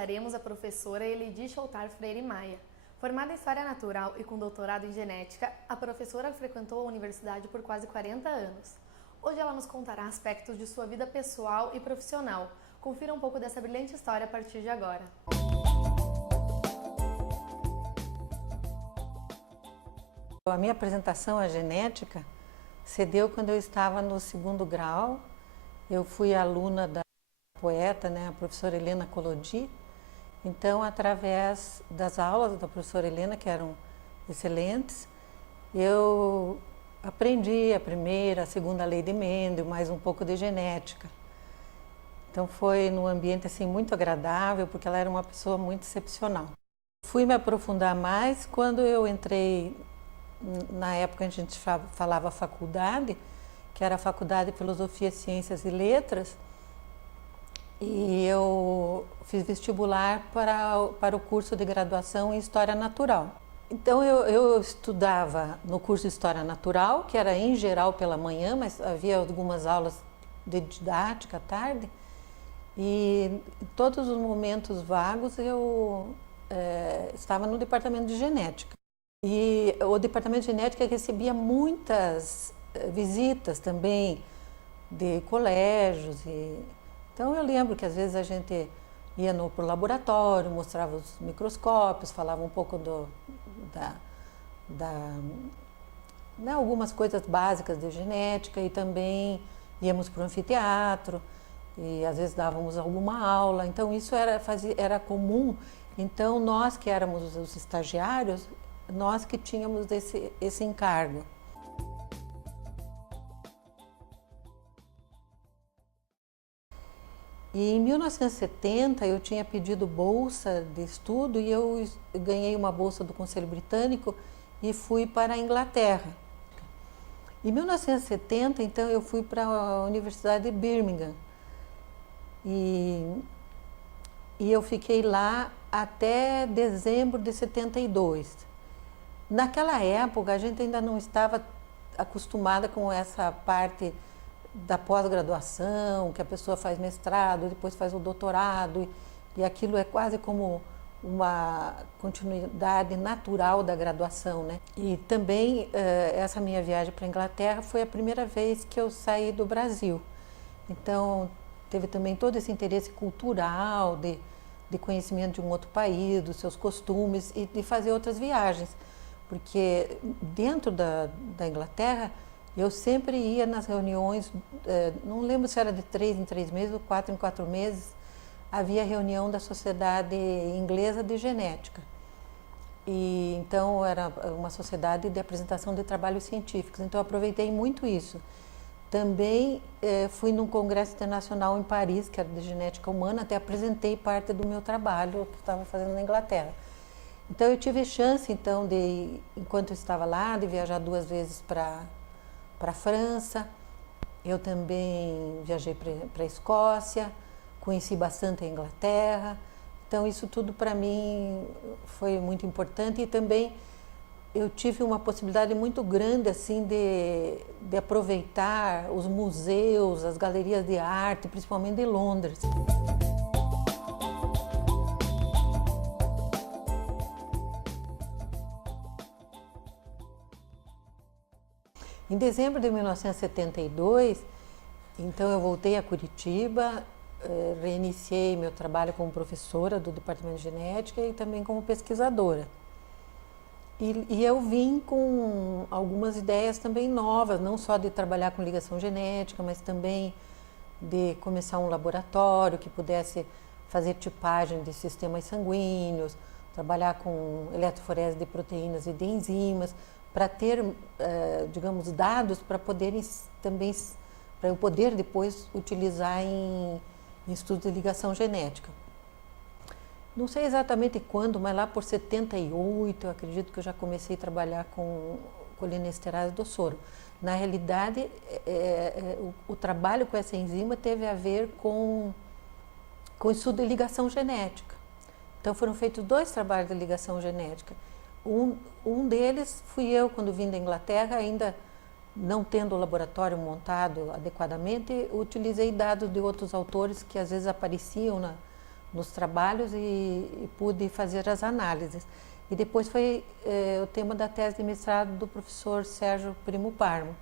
entrevistaremos a professora Elidi Choutar Freire Maia. Formada em História Natural e com doutorado em Genética, a professora frequentou a universidade por quase 40 anos. Hoje ela nos contará aspectos de sua vida pessoal e profissional. Confira um pouco dessa brilhante história a partir de agora. A minha apresentação à genética se deu quando eu estava no 2º grau. Eu fui aluna da poeta, a professora Helena Collodi. Então, através das aulas da professora Helena, que eram excelentes, eu aprendi a primeira, a segunda lei de Mendel, mais um pouco de genética. Então, foi num ambiente assim muito agradável, porque ela era uma pessoa muito excepcional. Fui me aprofundar mais quando eu entrei, na época a gente falava faculdade, que era a Faculdade de Filosofia, Ciências e Letras, e eu fiz vestibular para o curso de graduação em História Natural. Então eu estudava no curso de História Natural, que era em geral pela manhã, mas havia algumas aulas de didática à tarde, e em todos os momentos vagos eu estava no departamento de genética. E o departamento de genética recebia muitas visitas também de colégios. Então eu lembro que às vezes a gente ia pro laboratório, mostrava os microscópios, falava um pouco algumas coisas básicas de genética, e também íamos para o anfiteatro e às vezes dávamos alguma aula. Então isso era comum. Então nós que éramos os estagiários, nós que tínhamos esse encargo. E em 1970 eu tinha pedido bolsa de estudo e eu ganhei uma bolsa do Conselho Britânico e fui para a Inglaterra. Em 1970, então, eu fui para a Universidade de Birmingham e eu fiquei lá até dezembro de 72. Naquela época a gente ainda não estava acostumada com essa parte da pós-graduação, que a pessoa faz mestrado, depois faz o doutorado, e aquilo é quase como uma continuidade natural da graduação, E também essa minha viagem para a Inglaterra foi a primeira vez que eu saí do Brasil. Então teve também todo esse interesse cultural, de conhecimento de um outro país, dos seus costumes, e de fazer outras viagens. Porque dentro da Inglaterra, eu sempre ia nas reuniões, não lembro se era de 3 em 3 meses ou 4 em 4 meses, havia reunião da Sociedade Inglesa de Genética. E então era uma sociedade de apresentação de trabalhos científicos, então eu aproveitei muito isso. Também fui num congresso internacional em Paris, que era de genética humana, até apresentei parte do meu trabalho que estava fazendo na Inglaterra. Então eu tive chance, então, enquanto eu estava lá, de viajar 2 vezes para a França. Eu também viajei para a Escócia, conheci bastante a Inglaterra. Então isso tudo para mim foi muito importante, e também eu tive uma possibilidade muito grande assim de aproveitar os museus, as galerias de arte, principalmente de Londres. Em dezembro de 1972, então eu voltei a Curitiba, reiniciei meu trabalho como professora do Departamento de Genética e também como pesquisadora. E eu vim com algumas ideias também novas, não só de trabalhar com ligação genética, mas também de começar um laboratório que pudesse fazer tipagem de sistemas sanguíneos, trabalhar com eletroforese de proteínas e de enzimas, para ter, digamos, dados para poderem também, para eu poder depois utilizar em estudos de ligação genética. Não sei exatamente quando, mas lá por 78, eu acredito que eu já comecei a trabalhar com colinesterase do soro. Na realidade, o trabalho com essa enzima teve a ver com estudo de ligação genética. Então foram feitos 2 trabalhos de ligação genética. Um deles fui eu, quando vim da Inglaterra, ainda não tendo o laboratório montado adequadamente, utilizei dados de outros autores que às vezes apareciam nos trabalhos e pude fazer as análises. E depois foi o tema da tese de mestrado do professor Sérgio Primo Parmo.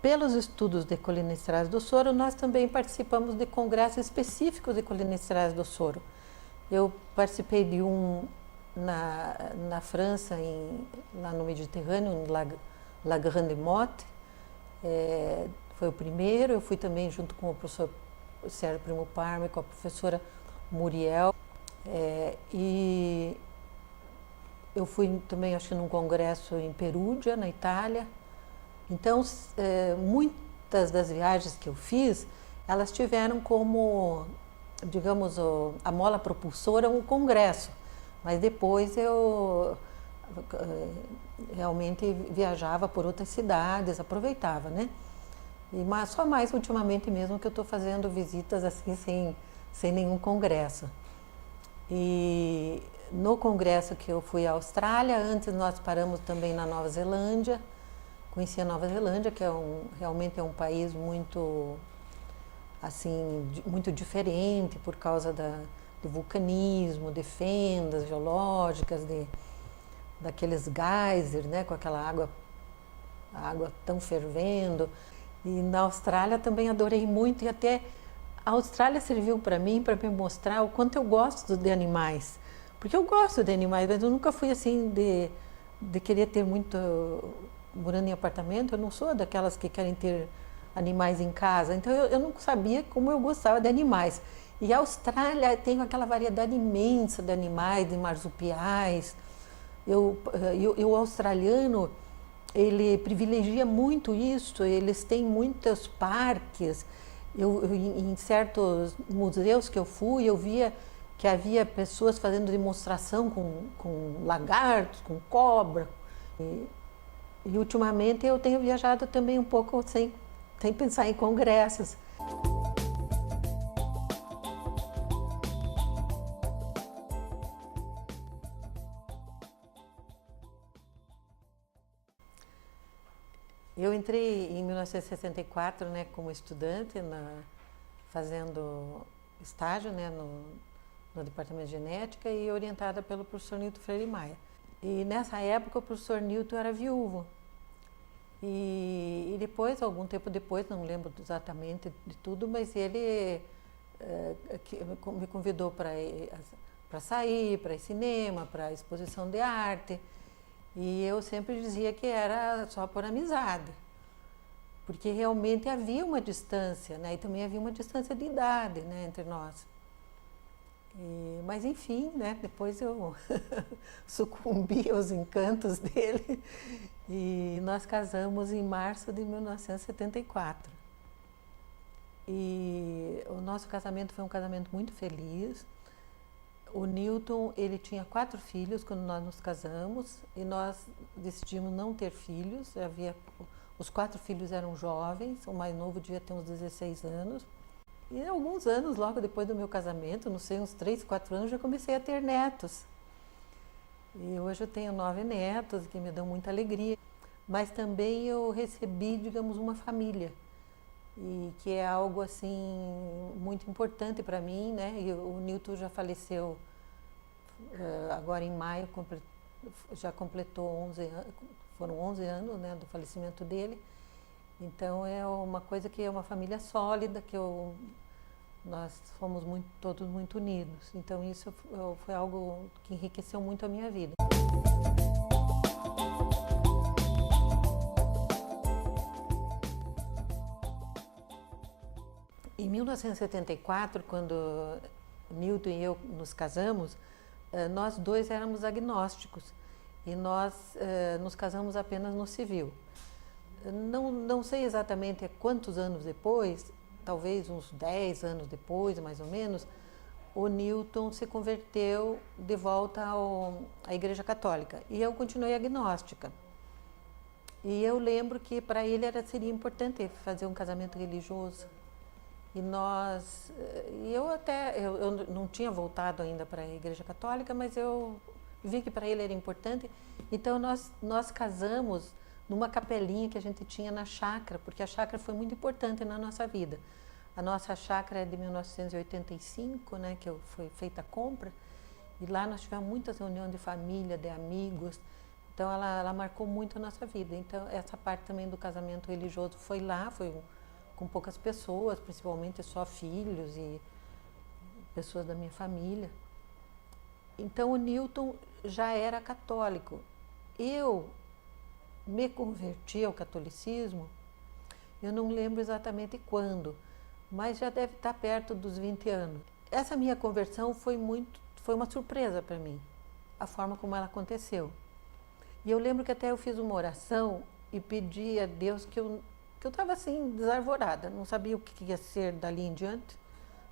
Pelos estudos de colinesterase do soro, nós também participamos de congressos específicos de colinesterase do soro. Eu participei de um na França, lá no Mediterrâneo, em La Grande Motte. Foi o primeiro. Eu fui também junto com o professor Sérgio Primo Parmo e com a professora Muriel. E eu fui também, acho que num congresso em Perugia, na Itália. Então, muitas das viagens que eu fiz, elas tiveram como, digamos, a mola propulsora um congresso. Mas depois eu realmente viajava por outras cidades, aproveitava, né? Mas só mais ultimamente mesmo que eu estou fazendo visitas assim sem nenhum congresso. E no congresso que eu fui à Austrália, antes nós paramos também na Nova Zelândia. Conheci a Nova Zelândia, que realmente é um país muito, assim, muito diferente por causa do vulcanismo, de fendas geológicas, daqueles geysers, né, com aquela a água tão fervendo. E na Austrália também adorei muito, e até a Austrália serviu para mim, para me mostrar o quanto eu gosto de animais. Porque eu gosto de animais, mas eu nunca fui assim de querer ter muito... Morando em apartamento, eu não sou daquelas que querem ter animais em casa, então eu não sabia como eu gostava de animais. E a Austrália tem aquela variedade imensa de animais, de marsupiais. O australiano, ele privilegia muito isso, eles têm muitos parques. Em certos museus que eu fui, eu via que havia pessoas fazendo demonstração com lagartos, com cobra. E ultimamente eu tenho viajado também um pouco sem pensar em congressos. Eu entrei em 1964, né, como estudante, fazendo estágio, né, no Departamento de Genética e orientada pelo professor Nilton Freire Maia. E nessa época o professor Nilton era viúvo. E depois, algum tempo depois, não lembro exatamente de tudo, mas ele me convidou para sair, para ir cinema, para exposição de arte. E eu sempre dizia que era só por amizade, porque realmente havia uma distância, né? E também havia uma distância de idade, né, entre nós. Mas enfim, né, depois eu sucumbi aos encantos dele e nós casamos em março de 1974. E o nosso casamento foi um casamento muito feliz. O Nilton, ele tinha 4 filhos quando nós nos casamos e nós decidimos não ter filhos. Os 4 filhos eram jovens, o mais novo devia ter uns 16 anos. E alguns anos, logo depois do meu casamento, não sei, uns 3, 4 anos, já comecei a ter netos. E hoje eu tenho 9 netos, que me dão muita alegria. Mas também eu recebi, digamos, uma família. E que é algo, assim, muito importante para mim, né? E o Nilton já faleceu agora em maio, já completou 11 anos, foram 11 anos, né, do falecimento dele. Então é uma coisa que é uma família sólida, nós fomos todos muito unidos. Então isso foi algo que enriqueceu muito a minha vida. Em 1974, quando Nilton e eu nos casamos, nós dois éramos agnósticos e nós nos casamos apenas no civil. Não sei exatamente quantos anos depois, talvez uns 10 anos depois, mais ou menos, o Nilton se converteu de volta à Igreja Católica e eu continuei agnóstica. E eu lembro que para ele seria importante fazer um casamento religioso. Eu não tinha voltado ainda para a Igreja Católica, mas eu vi que para ele era importante. Então nós casamos numa capelinha que a gente tinha na chácara, porque a chácara foi muito importante na nossa vida. A nossa chácara é de 1985, né, que foi feita a compra, e lá nós tivemos muitas reuniões de família, de amigos, então ela marcou muito a nossa vida. Então essa parte também do casamento religioso foi lá, foi com poucas pessoas, principalmente só filhos e pessoas da minha família. Então o Newton já era católico. Eu me converti ao catolicismo, eu não lembro exatamente quando, mas já deve estar perto dos 20 anos. Essa minha conversão foi uma surpresa para mim, a forma como ela aconteceu. E eu lembro que até eu fiz uma oração e pedi a Deus que eu estava assim, desarvorada, não sabia o que ia ser dali em diante,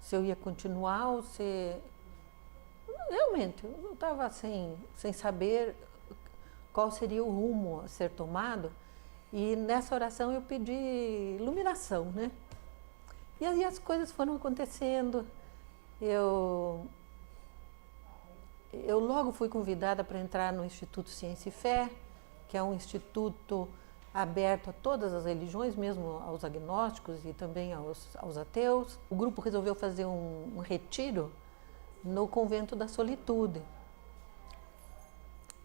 se eu ia continuar ou se... Realmente, eu estava assim, sem saber qual seria o rumo a ser tomado. E nessa oração eu pedi iluminação, né? E aí as coisas foram acontecendo. Eu logo fui convidada para entrar no Instituto Ciência e Fé, que é um instituto aberto a todas as religiões, mesmo aos agnósticos e também aos ateus. O grupo resolveu fazer um retiro no Convento da Solitude.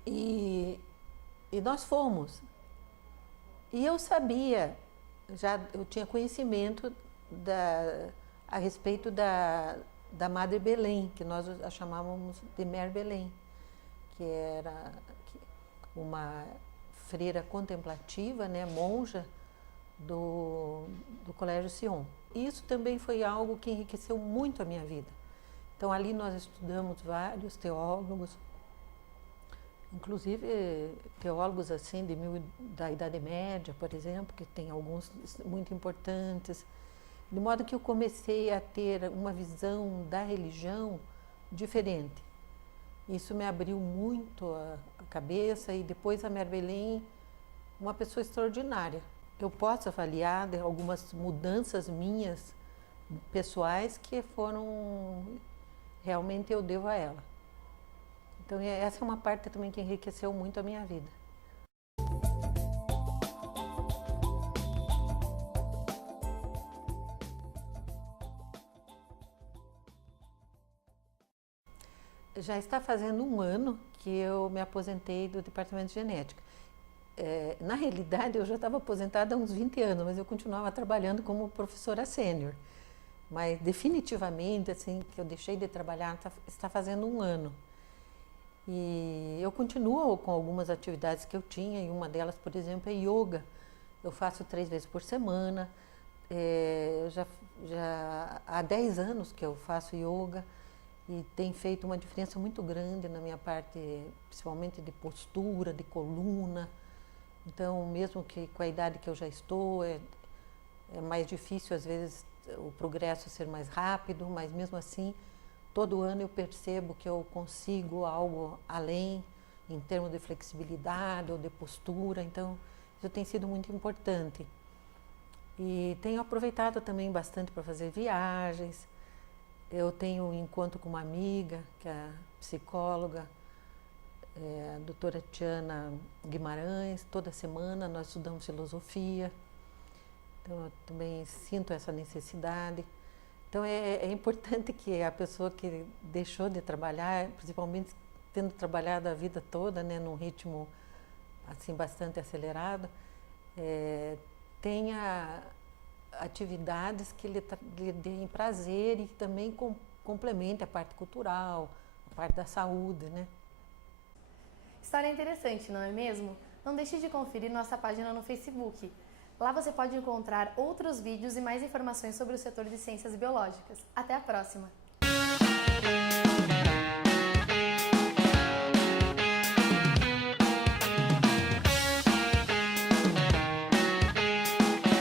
E nós fomos. E eu sabia, eu tinha conhecimento a respeito da Madre Belém, que nós a chamávamos de Mère Belém, que era uma freira contemplativa, né, monja do Colégio Sion. Isso também foi algo que enriqueceu muito a minha vida. Então ali nós estudamos vários teólogos, inclusive teólogos assim da Idade Média, por exemplo, que tem alguns muito importantes, de modo que eu comecei a ter uma visão da religião diferente. Isso me abriu muito a cabeça, e depois a Mère Belém, uma pessoa extraordinária. Eu posso avaliar de algumas mudanças minhas pessoais que foram, realmente eu devo a ela. Então essa é uma parte também que enriqueceu muito a minha vida. Já está fazendo um ano que eu me aposentei do departamento de genética. Na realidade, eu já estava aposentada há uns 20 anos, mas eu continuava trabalhando como professora sênior. Mas definitivamente, assim, que eu deixei de trabalhar, está fazendo um ano. E eu continuo com algumas atividades que eu tinha, e uma delas, por exemplo, é yoga. Eu faço 3 vezes por semana. Já há 10 anos que eu faço yoga. E tem feito uma diferença muito grande na minha parte, principalmente de postura, de coluna. Então, mesmo que com a idade que eu já estou, é mais difícil, às vezes, o progresso ser mais rápido, mas mesmo assim, todo ano eu percebo que eu consigo algo além, em termos de flexibilidade ou de postura. Então, isso tem sido muito importante. E tenho aproveitado também bastante para fazer viagens. Eu tenho um encontro com uma amiga, que é psicóloga, a doutora Tiana Guimarães. Toda semana nós estudamos filosofia, então eu também sinto essa necessidade. Então é importante que a pessoa que deixou de trabalhar, principalmente tendo trabalhado a vida toda, né, num ritmo assim bastante acelerado, tenha atividades que lhe deem prazer e que também complemente a parte cultural, a parte da saúde, né? História interessante, não é mesmo? Não deixe de conferir nossa página no Facebook. Lá você pode encontrar outros vídeos e mais informações sobre o setor de ciências biológicas. Até a próxima!